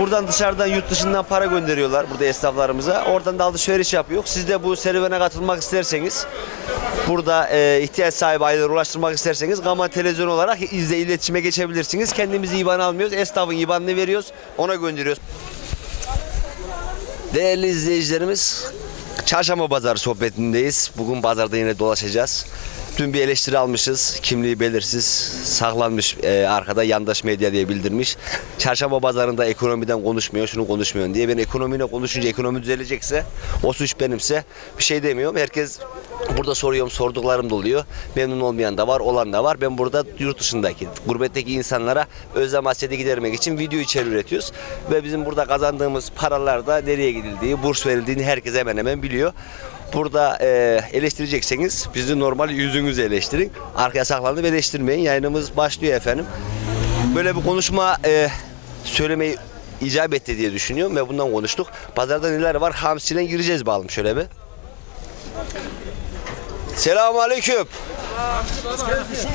Buradan dışarıdan yurt dışından para gönderiyorlar burada esnaflarımıza. Oradan da alışveriş yapıyor. Siz de bu serüvene katılmak isterseniz burada e, ihtiyaç sahibi ailelere ulaştırmak isterseniz Gama Televizyon olarak izle iletişime geçebilirsiniz. Kendimiz IBAN almıyoruz. Esnafın IBAN'ını veriyoruz. Ona gönderiyoruz. Değerli izleyicilerimiz, Çarşamba Pazarı sohbetindeyiz. Bugün pazarda yine dolaşacağız. Dün bir eleştiri almışız. Kimliği belirsiz, saklanmış e, arkada yandaş medya diye bildirmiş. Çarşamba pazarında ekonomiden konuşmuyor, şunu konuşmuyor diye. Ben ekonomiyle konuşunca ekonomi düzelecekse, o suç benimse bir şey demiyorum. Herkes burada soruyorum, sorduklarım da oluyor. Memnun olmayan da var, olan da var. Ben burada yurt dışındaki, gurbetteki insanlara özlem hasreti gidermek için video içeri üretiyoruz. Ve bizim burada kazandığımız paralar da nereye gidildiği, burs verildiğini herkes hemen hemen biliyor. Burada e, eleştirecekseniz bizi normal yüzünüzü eleştirin. Arkaya saklanıp eleştirmeyin. Yayınımız başlıyor efendim. Böyle bir konuşma e, söylemeyi icap etti diye düşünüyorum ve bundan konuştuk. Pazarda neler var? Hamsi'den gireceğiz bakalım şöyle bir. Selamun aleyküm.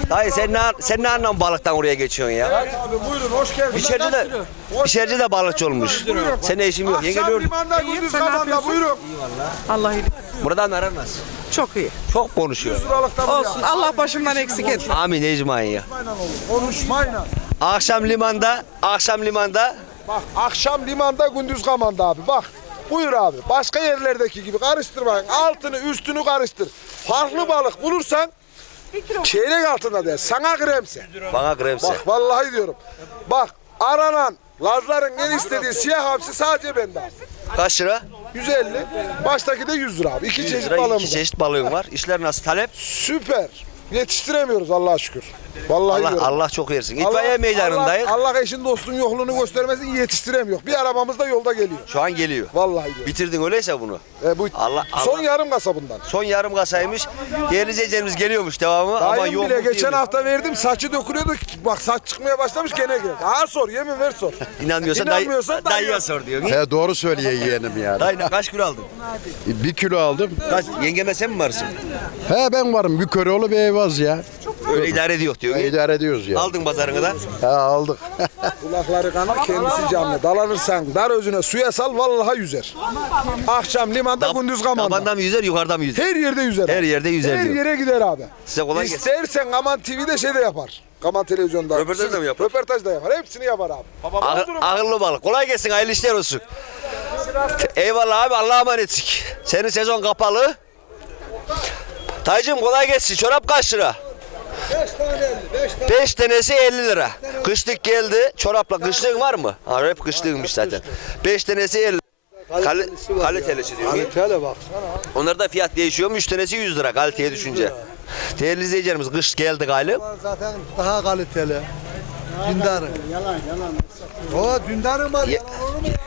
Dayı sen ne, sen ne anlam balıktan oraya geçiyorsun ya? Abi buyurun hoş geldiniz. İçeride de, içeride de balıkçı olmuş. Senin eşim yok. Yenge Akşam gördüm. limanda gündüz zamanda buyurun. Allah iyilik. Buradan aranmaz. Çok iyi. Çok konuşuyor. Liralıkta bu Olsun. Allah başımdan eksik etsin. Amin ecmain ya. Konuşmayla. Akşam limanda, akşam limanda Bak akşam limanda gündüz kamanda abi bak. Buyur abi. Başka yerlerdeki gibi karıştırmayın. Altını üstünü karıştır. Farklı balık bulursan çeyrek altında der. Sana kremse. bana kremse. Bak vallahi diyorum. Bak aranan Lazların en istediği siyah hamsi sadece bende abi. Kaç lira? 150. Baştaki de 100 lira abi. İki 100 çeşit lira, balığımız iki var. çeşit balığın var. İşler nasıl? Talep? Süper. Yetiştiremiyoruz Allah'a şükür. Vallahi Allah diyorum. Allah çok versin. İtfaiye meydanındayız. Allah, Allah eşin dostun yokluğunu göstermesin yetiştiremiyor. Bir arabamız da yolda geliyor. Şu an geliyor. Vallahi diyorum. Bitirdin öyleyse bunu. E, bu Allah- son Allah- yarım kasabından. Son yarım kasaymış. Değerli izleyicilerimiz geliyormuş devamı ama Dayım yok. bile geçen hafta verdim saçı dökülüyordu. Bak saç çıkmaya başlamış gene geldi. Ha sor yemin ver sor. İnanmıyorsan, İnanmıyorsan dayıya dayıya sor diyor. He doğru söylüyor yeğenim ya. Dayı kaç kilo aldın? Bir kilo aldım. Kaç? Yengeme sen mi varsın? He ben varım bir köroğlu bir eyvaz ya. Öyle idare ediyor diyor. E, idare ediyoruz ya. Aldın pazarını da. He aldık. Kulakları kanı kendisi canlı. Dalanırsan dar özüne suya sal vallahi yüzer. Akşam limanda gündüz kamanda. Tabanda mı yüzer yukarıda mı yüzer? Her yerde yüzer. Her abi. yerde yüzer Her diyor. yere gider abi. Size kolay gelsin. İstersen Kaman TV'de şey de yapar. Kaman televizyonda. Röportaj da mı yapar? Röportaj da yapar. Hepsini yapar abi. Baba, Ağır, ağırlı balık. Kolay gelsin hayırlı işler olsun. Eyvallah abi Allah'a emanetlik. Senin sezon kapalı. Dayıcım kolay gelsin. Çorap kaç lira? 5 tanesi 50 lira. Kışlık geldi. Çorapla kışlığın var mı? Ha hep kışlığınmış zaten. 5 tanesi 50 Kali, kalitelisi diyor. Şöyle bak. Onlarda fiyat değişiyor mu? 3 tanesi 100 lira kaliteye düşünce. Değerli izleyicilerimiz kış geldi galiba. Zaten daha kaliteli. Dündarı. Yalan yalan. O dündarı var. Ye-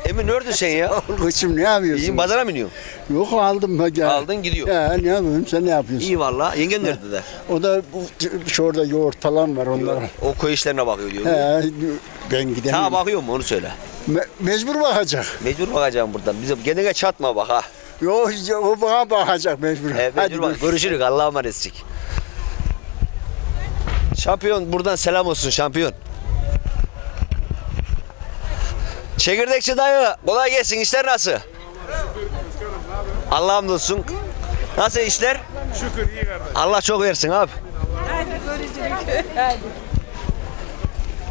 Emin neredesin sen ya? Koçum ne yapıyorsun? İyiyim pazara mı iniyorsun? Yok aldım bak ya. Aldın gidiyor. Ya ne yapayım sen ne yapıyorsun? İyi valla. Yengen nerede de? O da bu şurada yoğurt falan var onlar. O köy işlerine bakıyor diyor. He, ben Sana gidemiyorum. bakıyor mu onu söyle. Me- mecbur bakacak. Mecbur bakacağım buradan. Bizim kendine çatma bak ha. Yok o bana bakacak mecbur. E, Hadi mecbur bak. Görüşürüz. Allah'a emanetlik. Şampiyon buradan selam olsun şampiyon. Çekirdekçi dayı kolay gelsin işler nasıl? Allah'ım olsun. Nasıl işler? Şükür iyi kardeşim. Allah çok versin abi.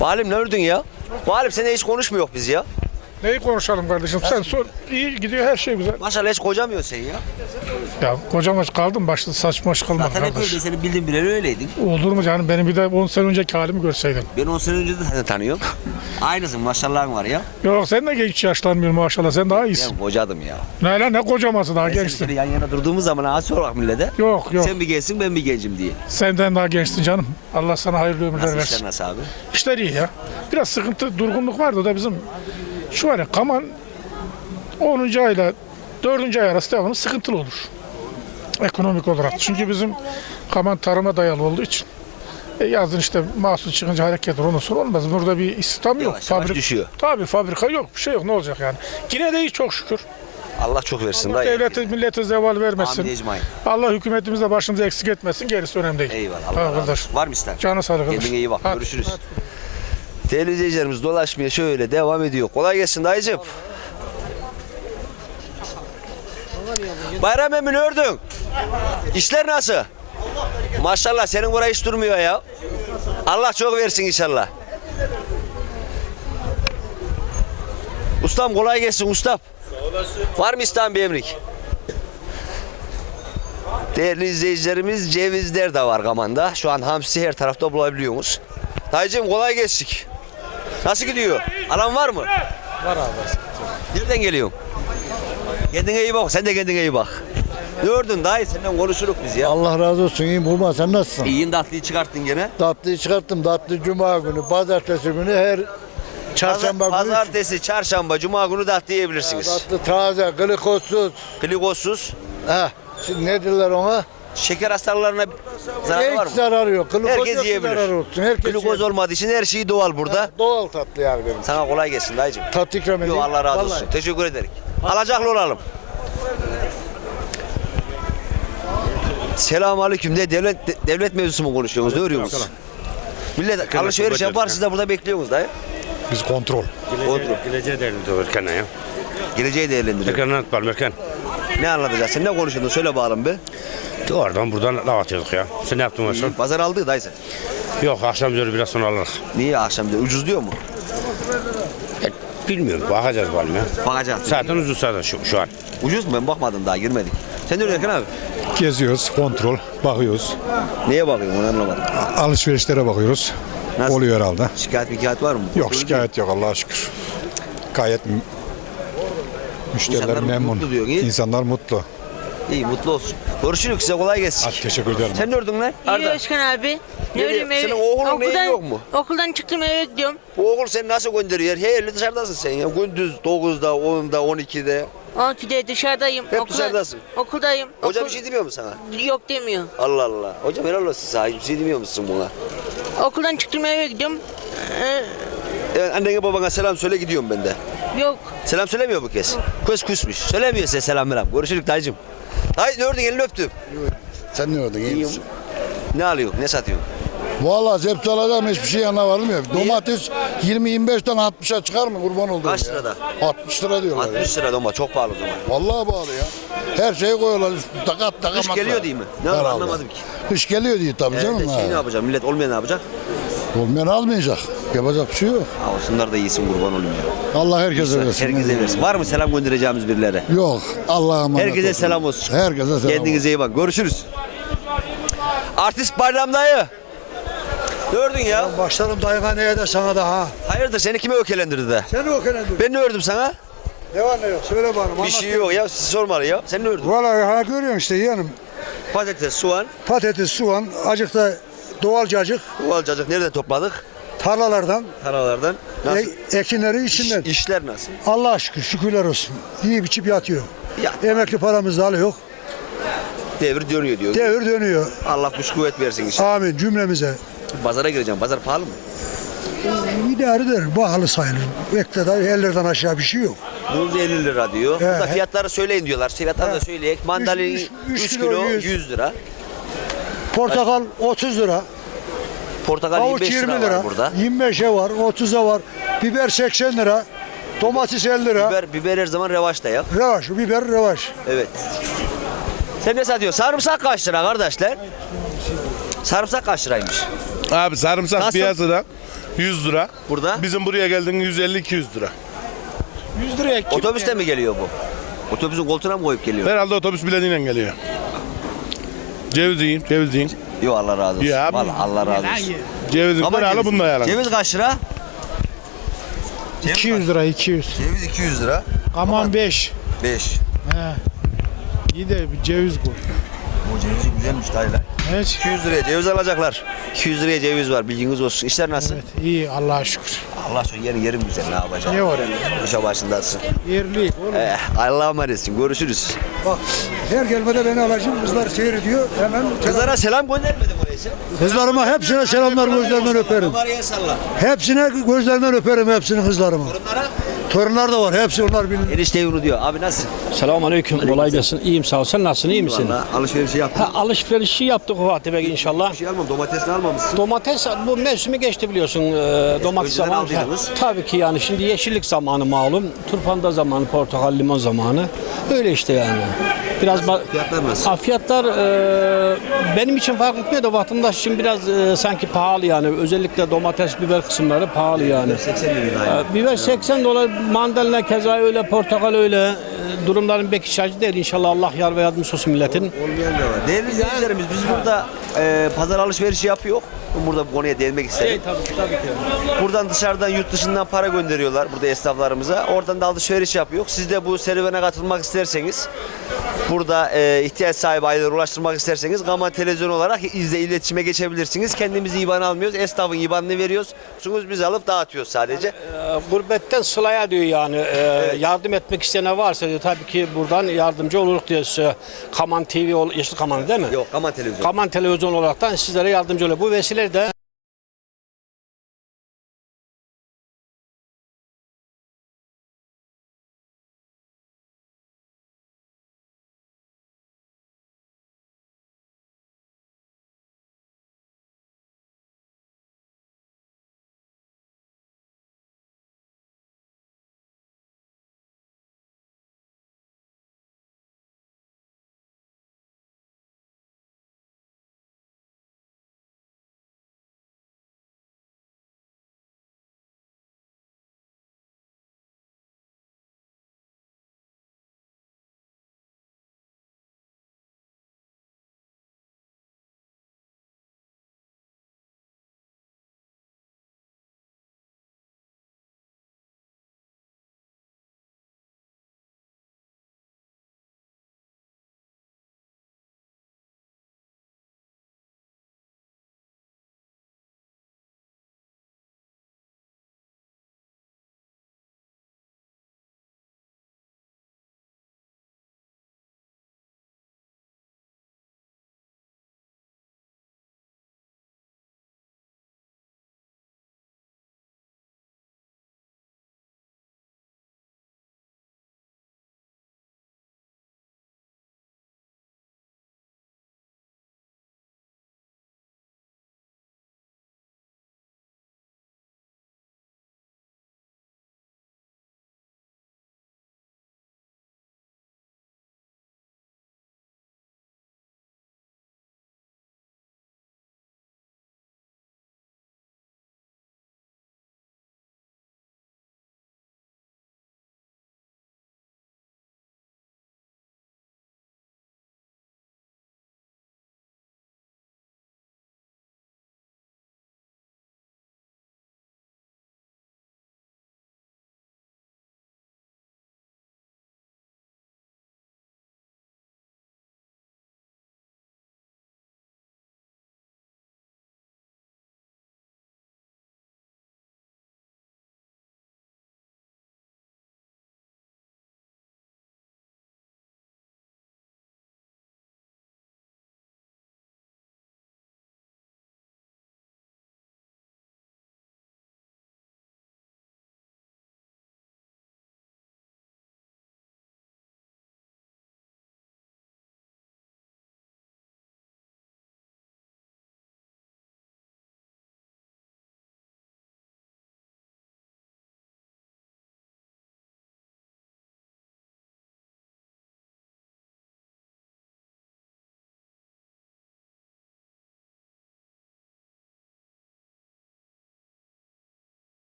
Valim ne ördün ya? Valim sen hiç konuşmuyor biz ya. Neyi konuşalım kardeşim? Sen sor. İyi gidiyor her şey güzel. Maşallah hiç kocamıyorsun sen ya. Ya kocamaç kaldım başta saçma iş kalmadı Zaten hep kardeş. öyle senin bildiğin bileli öyleydin. Olur mu canım? Benim bir de 10 sene önceki halimi görseydin. Ben 10 sene önce de seni tanıyorum. Aynısın maşallahın var ya. Yok sen de hiç yaşlanmıyorsun maşallah. Sen daha iyisin. Ben kocadım ya. Ne lan ne kocaması daha seni gençsin. şöyle yan yana durduğumuz zaman ha sor bak millete. Yok yok. Sen bir gençsin ben bir gencim diye. Senden daha gençsin canım. Allah sana hayırlı ömürler Nasıl versin. işler nasıl abi? İşler iyi ya. Biraz sıkıntı, durgunluk vardı da bizim. Şu ya Kaman 10. ayla 4. ay arası devamlı sıkıntılı olur. Ekonomik olarak. Çünkü bizim Kaman tarıma dayalı olduğu için. E yazın işte mahsul çıkınca hareket olur. Ondan sonra olmaz. Burada bir istihdam yok. Yavaş yavaş düşüyor. Tabii fabrika yok. Bir şey yok. Ne olacak yani? Yine de iyi çok şükür. Allah çok versin dayı. Devlete, millete zeval vermesin. Amin. Allah hükümetimizde başımıza eksik etmesin. Gerisi önemli değil. Eyvallah. Allah razı kardeş. olsun. Var mı ister? Canı sağlık. Kendine iyi bak. Hadi. Görüşürüz. Değerli izleyicilerimiz dolaşmaya şöyle devam ediyor. Kolay gelsin dayıcım. Bayram emin ördün. İşler nasıl? Maşallah senin buraya hiç durmuyor ya. Allah çok versin inşallah. Ustam kolay gelsin ustam. Var mı İslam bir emrik? Değerli izleyicilerimiz cevizler de var Kaman'da. Şu an hamsi her tarafta bulabiliyoruz. Dayıcım kolay gelsin. Nasıl gidiyor? Alan var mı? Var abi. Nereden geliyorsun? Kendine iyi bak. Sen de kendine iyi bak. Ne ördün dayı? Senden konuşuruk biz ya. Allah razı olsun iyi bulma sen nasılsın? İyiyin tatlıyı çıkarttın gene. Tatlıyı çıkarttım tatlı cuma günü pazartesi günü her çarşamba Pazar, günü pazartesi, çarşamba, cuma günü tatlı yiyebilirsiniz. tatlı taze glikozsuz. Glikosuz. Heh, şimdi ne diyorlar ona? Şeker hastalarına zararı var Hiç mı? zararı yok. Glikoz Herkes yiyebilir. zararı olsun. Herkes Glikoz yiyebilir. olmadığı için her şey doğal burada. Doğal tatlı yani benim. Sana kolay gelsin dayıcım. Tatlı ikram edeyim. Yo, Allah razı Vallahi. olsun. Teşekkür ederim. Alacaklı olalım. Selamun aleyküm. Ne devlet de- devlet mevzusu mu konuşuyorsunuz? Ne örüyorsunuz? Millet alışveriş yapar siz de burada bekliyorsunuz dayı. Biz kontrol. Kontrol. Geleceğe değerlendiriyor Erkan ya. Geleceği değerlendiriyor. Erkan anlat bakalım Erkan. Ne anlatacaksın? Ne konuşuyorsun? Söyle bakalım bir. Oradan buradan laf atıyorduk ya. Sen ne yaptın Hasan? Pazar aldı dayı sen. Yok akşam üzeri biraz sonra alırız. Niye akşam diyor? Ucuz diyor mu? Bilmiyorum bakacağız bakalım ya. Bakacağız. Zaten ucuz zaten şu, şu an. Ucuz mu? Ben bakmadım daha girmedik. Sen ne diyorsun Erkan abi? Geziyoruz, kontrol, bakıyoruz. Neye bakıyorsun onu anlamadım. Alışverişlere bakıyoruz. Nasıl? Oluyor herhalde. Şikayet mikayet var mı? Yok şikayet yok Allah'a şükür. Gayet müşteriler İnsanlar memnun. mutlu diyor, iyi. İnsanlar mutlu. İyi mutlu olsun. Görüşürüz size kolay gelsin. Hadi teşekkür ederim. Sen ne ördün lan? İyi Arda. Özkan abi. Ne bileyim Senin oğlun neyin yok mu? Okuldan çıktım eve gidiyorum. Bu okul seni nasıl gönderiyor? Her dışarıdasın sen ya. Gündüz 9'da, 10'da, 12'de. 12'de dışarıdayım. Hep dışarıdasın. Okuldayım. Hoca Okul- bir şey demiyor mu sana? Yok demiyor. Allah Allah. Hocam helal olsun sana. Hiçbir şey demiyor musun buna? Okuldan çıktım eve gidiyorum. Ee, Evet, annene babana selam söyle gidiyorum ben de. Yok. Selam söylemiyor bu kez. Kız küsmüş. Söylemiyor size selam selam. Görüşürüz dayıcım. Dayı ne ördün elini öptüm. Sen ne iyi İyiyim. misin? Ne alıyorsun? Ne satıyorsun? Valla zepsi alacağım hiçbir şey yanına varmıyor. Domates 20-25'ten 60'a çıkar mı kurban olduğum Kaç ya. lirada? 60 lira diyorlar ya. 60 lira doma çok pahalı zaman. Vallahi bağlı ya. Her şeyi koyuyorlar üstüne takat takat. Kış geliyor değil mi? Ne Herhalde. anlamadım ki. Kış geliyor diye tabii Evet, canım. şey ne ha. yapacak? Millet olmayan ne yapacak? Olmayan almayacak. Yapacak bir şey yok. Ha, olsunlar da iyisin kurban olayım ya. Allah herkese versin. Herkese versin. Var mı selam göndereceğimiz birileri? Yok. Allah'a emanet Herkese olsun. selam olsun. Herkese selam Kendinize iyi bak. Görüşürüz. Artist Bayram dayı. Ne ördün ya? Başlarım dayıhaneye de sana da ha. Hayırdır seni kime ökelendirdi de? Seni dur. Ben ne ördüm sana? Ne var ne yok söyle bana. Bir şey yok ya siz sormalı ya. Sen ne ördün? Vallahi ha görüyorsun işte yanım. Patates, soğan, Patates, soğan, acık da doğal cacık nereden topladık? tarlalardan, Taralardan. Nasıl? e, ekinleri İş- içinden. işler nasıl? Allah'a şükür şükürler olsun. Yiyip içip yatıyor. Ya. Emekli paramız da alıyor. Devir dönüyor diyor. Devir dönüyor. Allah güç kuvvet versin inşallah. Amin cümlemize. Pazara gireceğim. Pazar pahalı mı? İdare eder. Pahalı sayılır. Bekle da ellerden aşağı bir şey yok. Muz 50 lira diyor. He, Burada he. fiyatları söyleyin diyorlar. Fiyatları da söyleyek. Mandalin üç- 3 üç kilo, kilo 100. 100 lira. Portakal 30 lira. Portakal Avuç 25 20 lira, lira. var burada. 25'e var, 30'a var. Biber 80 lira. Domates 50 lira. Biber, biber her zaman revaçta ya. Revaş, biber revaş. Evet. Sen ne satıyorsun? Sarımsak kaç lira kardeşler? Sarımsak kaç liraymış? Abi sarımsak Nasıl? piyasada 100 lira. Burada? Bizim buraya geldiğinde 150-200 lira. 100 liraya kim Otobüste mi geliyor bu? Otobüsün koltuğuna mı koyup geliyor? Herhalde otobüs biletiyle geliyor. Ceviz yiyin, ceviz yiyin. Yok Allah razı olsun. Ya abi. Vallahi Allah razı olsun. Cevizin Ama ceviz- bunda yalan. Ceviz kaç lira? 200 lira 200. Ceviz 200 lira. Aman 5. 5. İyi de bir ceviz koy. Bu ceviz güzelmiş Evet. 200 liraya ceviz alacaklar. 200 liraya ceviz var bilginiz olsun. İşler nasıl? Evet iyi Allah'a şükür. Allah şu yerin yerim güzel ne yapacaksın? Ne var öyle? Kuşa başındasın. Yerlik oğlum. Eh, Allah'a emanetsin. Görüşürüz. Bak her gelmede beni alacağım. Kızlar seyrediyor. Hemen Kızlara selam göndermedim oraya sen. Kızlarıma hepsine selamlar gözlerinden öperim. Kameraya salla. Hepsine gözlerinden öperim hepsinin kızlarımı. Torunlara Torunlar da var. Hepsi onlar bilir. Enişteyi unutuyor. Abi nasılsın? Selamun aleyküm. Kolay gelsin. İyiyim sağ ol. Sen nasılsın? iyi misin? Vallahi alışverişi yaptın. Ha, alışverişi yaptık Fatih Bey inşallah. Bir şey almam. Domatesini almamışsın. Domates bu mevsimi geçti biliyorsun. Ee, domates önceden zamanı. aldıydınız. Ha, Tabii ki yani şimdi yeşillik zamanı malum. Turpanda zamanı, portakal, limon zamanı. Öyle işte yani. Biraz Fiyatlar nasıl? Ha, fiyatlar e, benim için fark etmiyor da vatandaş için biraz e, sanki pahalı yani. Özellikle domates, biber kısımları pahalı yani. 80 lira. E, Biber 80 dolar, mandalina keza öyle, portakal öyle. Durumların pek acı değil. İnşallah Allah yar ve yardımcısı olsun milletin. Olmayan da var. Değerli izleyicilerimiz biz burada e, pazar alışverişi yapıyor. Burada bu konuya değinmek istedim. tabii ki, tabii ki. Buradan dışarıdan yurt dışından para gönderiyorlar burada esnaflarımıza. Oradan da alışveriş yapıyor. Siz de bu serüvene katılmak isterseniz burada e, ihtiyaç sahibi aileleri ulaştırmak isterseniz Gama Televizyon olarak izle iletişime geçebilirsiniz. Kendimiz IBAN almıyoruz. Esnafın IBAN'ını veriyoruz. Sunuz biz alıp dağıtıyoruz sadece. E, Gurbetten sılaya diyor yani. E, Yardım etmek isteyene varsa diyor tabii ki buradan yardımcı oluruz diyor. size. Kaman TV, Yeşil Kaman değil mi? Yok Gama Televizyon. Kaman Televizyon olaraktan sizlere yardımcı oluyor. Bu vesileyle de